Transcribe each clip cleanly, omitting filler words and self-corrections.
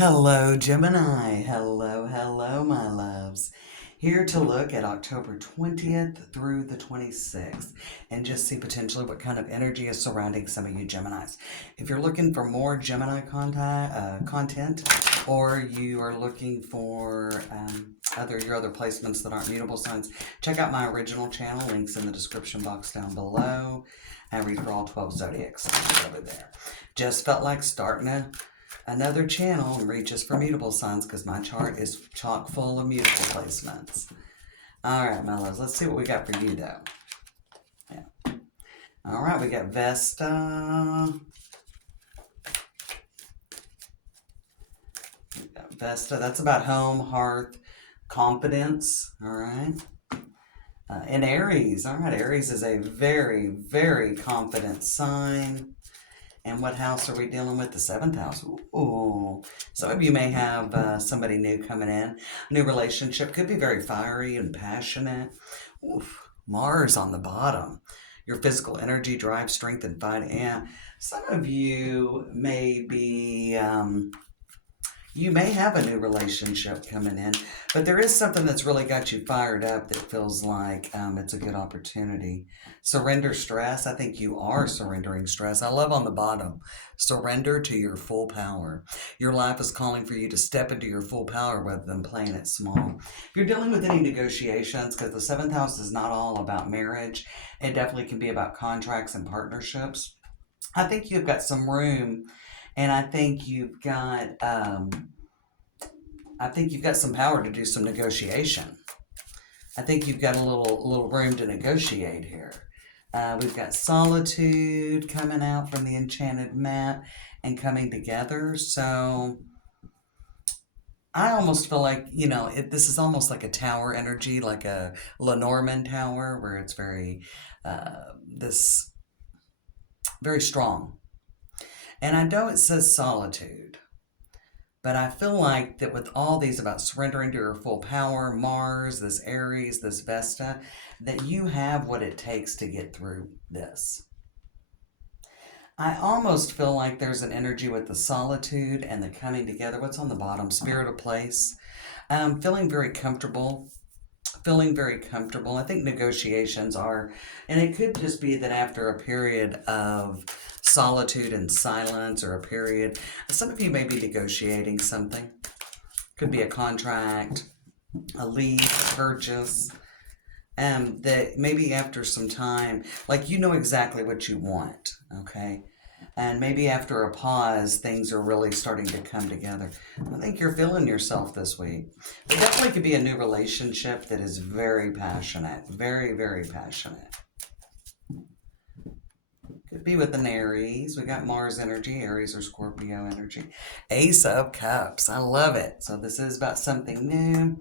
Hello, Gemini. Hello, my loves. Here to look at October 20th through the 26th and just see potentially what kind of energy is surrounding some of you Geminis. If you're looking for more Gemini content or you are looking for your other placements that aren't mutable signs, check out my original channel. Links in the description box down below. I read for all 12 zodiac signs over there. Just felt like starting another channel and read just for mutable signs because my chart is chock full of mutable placements. All right, my loves, let's see what we got for you though. Yeah. All right, we got Vesta. That's about home, hearth, confidence. All right. And Aries. All right, Aries is a very, very confident sign. And what house are we dealing with? The 7th house. Ooh. Some of you may have somebody new coming in. A new relationship. Could be very fiery and passionate. Oof. Mars on the bottom. Your physical energy, drive, strength, and fight. Yeah. Some of you may be... you may have a new relationship coming in, but there is something that's really got you fired up that feels like it's a good opportunity. Surrender stress. I think you are surrendering stress. I love on the bottom, surrender to your full power. Your life is calling for you to step into your full power rather than playing it small. If you're dealing with any negotiations, because the 7th house is not all about marriage, it definitely can be about contracts and partnerships. I think you've got some room. And I think you've got some power to do some negotiation. I think you've got a little room to negotiate here. We've got solitude coming out from the enchanted mat and coming together. So I almost feel like, this is almost like a tower energy, like a Lenormand tower, where it's very very strong. And I know it says solitude, but I feel like that with all these about surrendering to your full power, Mars, this Aries, this Vesta, that you have what it takes to get through this. I almost feel like there's an energy with the solitude and the coming together. What's on the bottom? Spirit of place. Feeling very comfortable. I think negotiations are, and it could just be that after a period of solitude and silence or a period, some of you may be negotiating something. Could be a contract, a lease, a purchase, that maybe after some time, like you know exactly what you want, okay? And maybe after a pause, things are really starting to come together. I think you're feeling yourself this week. It definitely could be a new relationship that is very passionate, very, very passionate. Could be with an Aries. We got Mars energy, Aries or Scorpio energy. Ace of Cups. I love it. So this is about something new.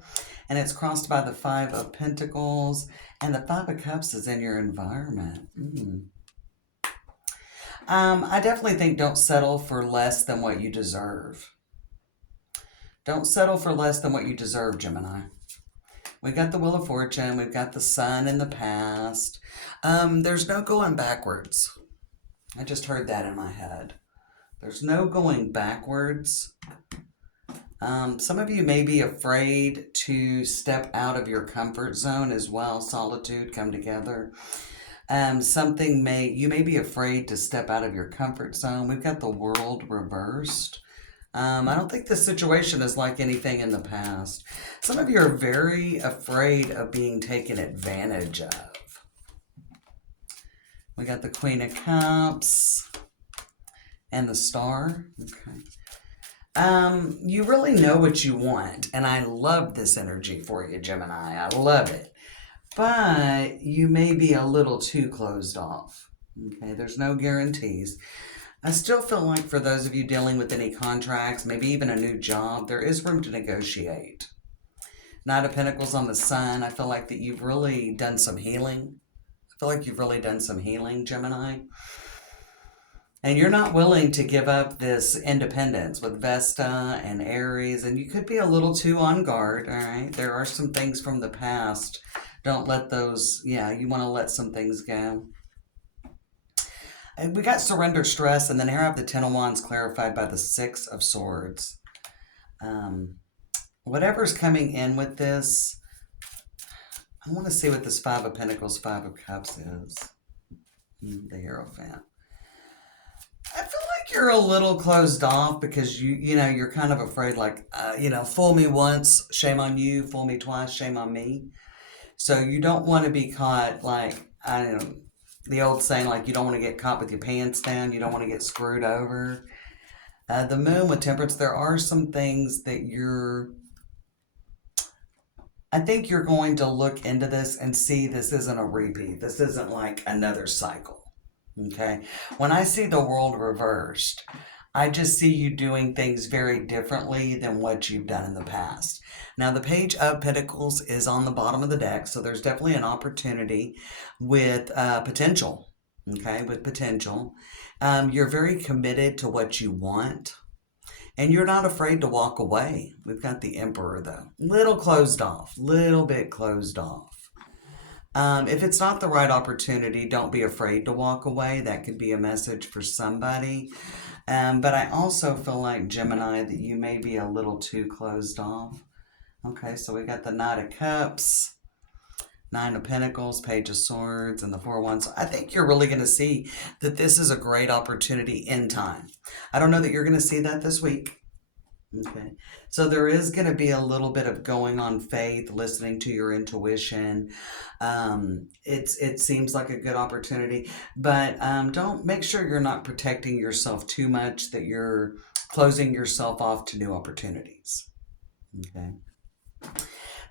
And it's crossed by the 5 of Pentacles. And the 5 of Cups is in your environment. I definitely think don't settle for less than what you deserve. Don't settle for less than what you deserve, Gemini. We got the Wheel of Fortune. We've got the Sun in the past. There's no going backwards. I just heard that in my head. There's no going backwards. Some of you may be afraid to step out of your comfort zone as well. Solitude, come together. You may be afraid to step out of your comfort zone. We've got the World reversed. I don't think this situation is like anything in the past. Some of you are very afraid of being taken advantage of. We got the Queen of Cups and the Star. Okay. You really know what you want, and I love this energy for you, Gemini. I love it. But you may be a little too closed off. Okay, there's no guarantees. I still feel like for those of you dealing with any contracts, maybe even a new job, there is room to negotiate. Knight of Pentacles on the Sun. I feel like that you've really done some healing. Gemini. And you're not willing to give up this independence with Vesta and Aries, and you could be a little too on guard, all right? There are some things from the past. Don't let those, you want to let some things go. And we got surrender stress, and then here I have the 10 of Wands clarified by the 6 of Swords. Um, whatever's coming in with this, I want to see what this Five of Pentacles, Five of Cups is. The Hierophant. I feel like you're a little closed off because you're kind of afraid, like, fool me once, shame on you, fool me twice, shame on me. So you don't want to be caught, like, I don't know, the old saying, like, you don't want to get caught with your pants down, you don't want to get screwed over. The moon with temperance, there are some things that I think you're going to look into this and see this isn't a repeat. This isn't like another cycle. Okay. When I see the world reversed, I just see you doing things very differently than what you've done in the past. Now, the Page of Pentacles is on the bottom of the deck, so there's definitely an opportunity with potential. Okay, with potential. You're very committed to what you want. And you're not afraid to walk away. We've got the Emperor, though. Little closed off. Little bit closed off. If it's not the right opportunity, don't be afraid to walk away. That could be a message for somebody. But I also feel like, Gemini, that you may be a little too closed off. Okay, so we got the Knight of Cups, Nine of Pentacles, Page of Swords, and the Four of Wands. So I think you're really going to see that this is a great opportunity in time. I don't know that you're going to see that this week. Okay, so there is going to be a little bit of going on faith, listening to your intuition. It seems like a good opportunity, but don't make sure you're not protecting yourself too much, that you're closing yourself off to new opportunities. Okay.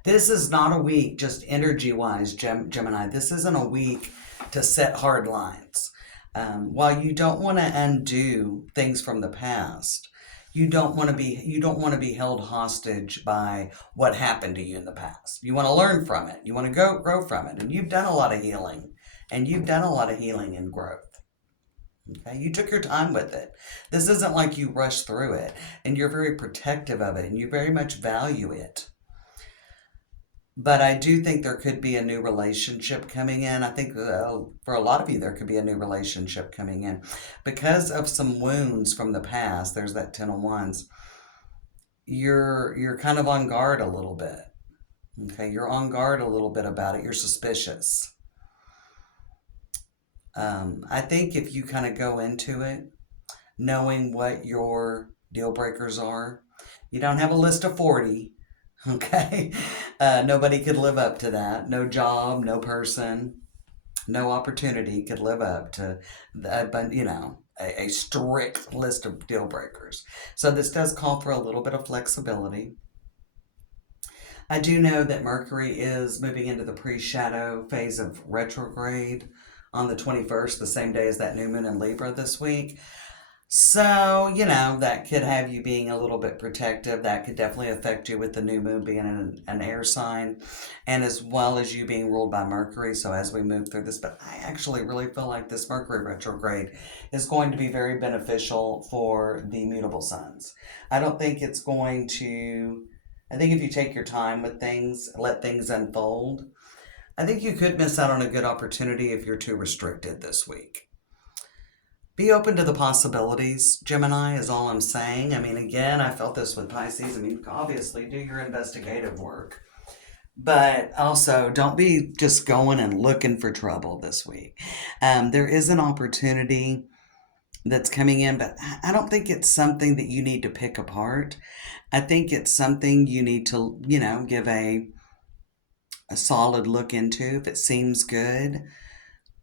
This is not a week, just energy-wise, Gemini. This isn't a week to set hard lines. While you don't want to undo things from the past, you don't want to be held hostage by what happened to you in the past. You want to learn from it. You want to grow from it. And you've done a lot of healing. And you've done a lot of healing and growth. Okay, you took your time with it. This isn't like you rushed through it. And you're very protective of it. And you very much value it. But I do think there could be a new relationship coming in. I think for a lot of you, there could be a new relationship coming in. Because of some wounds from the past, there's that Ten of Wands, you're kind of on guard a little bit. Okay, you're on guard a little bit about it. You're suspicious. I think if you kind of go into it knowing what your deal breakers are, you don't have a list of 40. Okay. Nobody could live up to that. No job, no person, no opportunity could live up to that, but a strict list of deal breakers. So this does call for a little bit of flexibility. I do know that Mercury is moving into the pre-shadow phase of retrograde on the 21st, the same day as that new moon in Libra this week. So, that could have you being a little bit protective. That could definitely affect you with the new moon being an air sign, and as well as you being ruled by Mercury. So as we move through this, but I actually really feel like this Mercury retrograde is going to be very beneficial for the mutable signs. I don't think it's going to, I think if you take your time with things, let things unfold, I think you could miss out on a good opportunity if you're too restricted this week. Be open to the possibilities, Gemini, is all I'm saying. I mean, again, I felt this with Pisces. I mean, obviously, do your investigative work. But also, don't be just going and looking for trouble this week. There is an opportunity that's coming in, but I don't think it's something that you need to pick apart. I think it's something you need to, give a solid look into. If it seems good,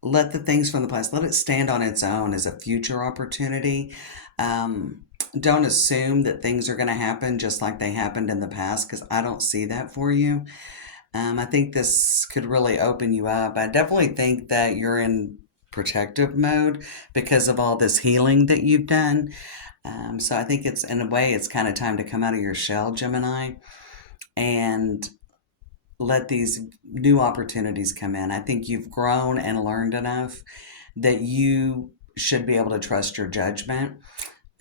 let the things from the past, let it stand on its own as a future opportunity. Don't assume that things are going to happen just like they happened in the past, because I don't see that for you. I think this could really open you up. I definitely think that you're in protective mode because of all this healing that you've done. So I think in a way, it's kind of time to come out of your shell, Gemini, and let these new opportunities come in. I think you've grown and learned enough that you should be able to trust your judgment,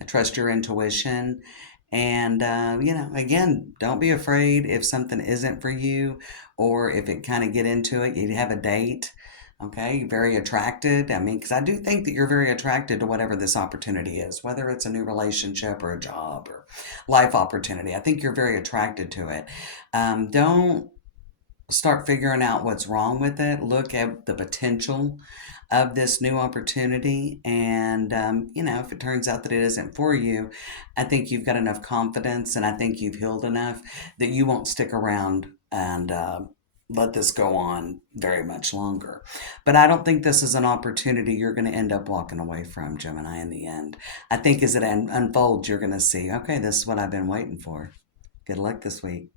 trust your intuition. And, again, don't be afraid if something isn't for you, or if it kind of get into it, you have a date. Okay, you're very attracted. I mean, because I do think that you're very attracted to whatever this opportunity is, whether it's a new relationship or a job or life opportunity. I think you're very attracted to it. Don't start figuring out what's wrong with it. Look at the potential of this new opportunity. And, if it turns out that it isn't for you, I think you've got enough confidence and I think you've healed enough that you won't stick around and let this go on very much longer. But I don't think this is an opportunity you're going to end up walking away from, Gemini, in the end. I think as it unfolds, you're going to see, okay, this is what I've been waiting for. Good luck this week.